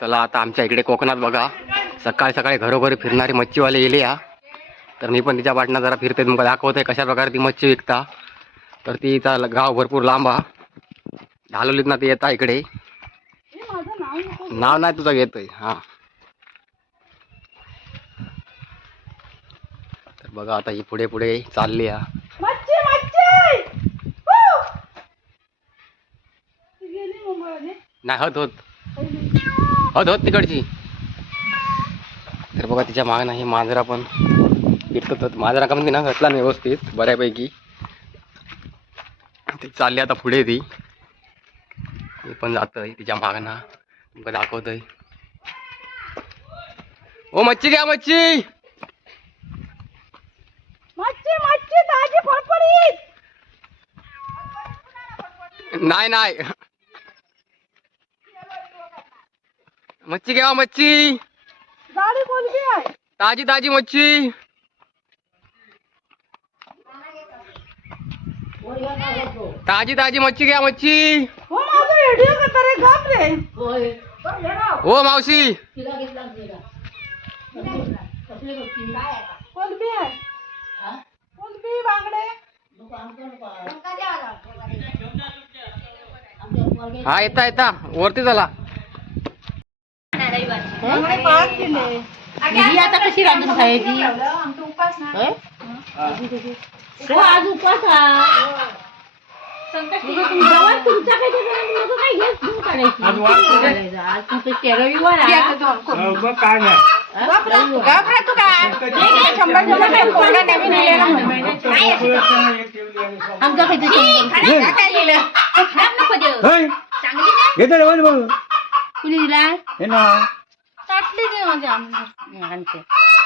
चला आता आमच्या इकडे कोकणात बघा. सकाळी सकाळी घरोघरी फिरणारी मच्छीवाले येले या तर मी पण तिच्या वाटणं जरा फिरते तुमका दाखवतोय कशा प्रकारे ती मच्छी विकता. तर तिचा गाव भरपूर लांब हा. ढालोलीत ना ती येता इकडे. नाव नाही तुझं घेतोय हा. तर बघा आता ही पुढे पुढे चालली हा. नाही होत होत होत होत तिकडची. तर बघा तिच्या मागं नाही मांजरा पण फिरतात मांजरा का म्हणते ना घातला नाही व्यवस्थित बऱ्यापैकी. ती चालली आता पुढे ती. पण जातोय तिच्या मागना तुमका दाखवतोय. ओ मच्छी घ्या मच्छी! मच्छी मच्छी ताजी फडफडीत! नाही नाही. मच्छी घ्या मच्छी. गाडी कोणती आहे? ताजी ताजी मच्छी. ताजी ताजी मच्छी घ्या मच्छी. हो हो मावशी. हा? येता येता. वरती किलो ही? आता कशी रांधून खायची? हो? आज उपास हा. काही काढायची. आज तुमचं रविवार आमचं काही ते शंभर. काय लिहिलं? थांब नको देऊ. चांगली ना? कुणी दिला? म्हणजे आम्ही आणते.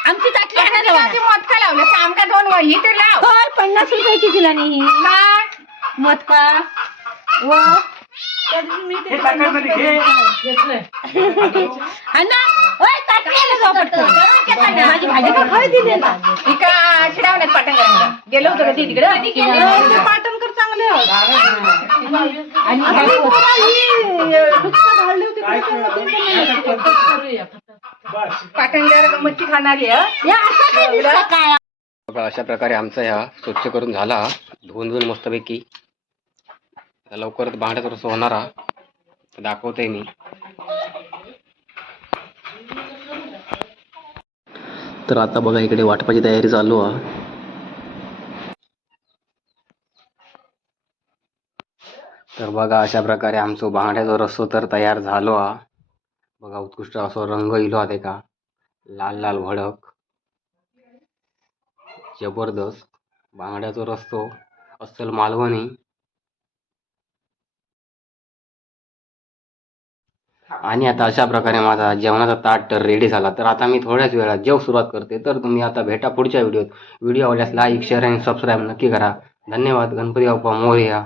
आमची ताटली आणा जाऊ ना. मटका लावलं. आमका दोन वही तर लाव. होय, पन्नास रुपयाची दिला नाही. मत का व? अण्णा होय ताटली आणा जाऊ पटकन. माझी भाजी का खाय दिली ना. इका शिडावण्यात पाटण गेलो होतो कधी तिकडं पाटणकर चांगले. आणि पोरं ही, होती काय बघा अशा प्रकारे आमचा ह्या स्वच्छ करून झाला. धुवून धुवून मस्तपैकी. आता लवकरच भांड्यात रस होणार दाखवतोय मी. तर आता बघा इकडे वाटपाची तयारी चालू आहे. तर बघा अशा प्रकारे आमचं भांड्याचा रस्सो तर तयार झालो हा बघा उत्कृष्ट असो रंग इलो आहे का? लाल लाल भडक. जबरदस्त. बांगड्याचा रस्तो. अस्सल मालवणी. आणि आता अशा प्रकारे माझा जेवणाचा ताट तर रेडी झाला. तर आता मी थोड्याच वेळात जेव सुरुवात करते. तर तुम्ही आता भेटा पुढच्या व्हिडिओत व्हिडिओ आवडल्यास लाईक शेअर आणि सबस्क्राईब नक्की करा. धन्यवाद. गणपती बाप्पा मोरया.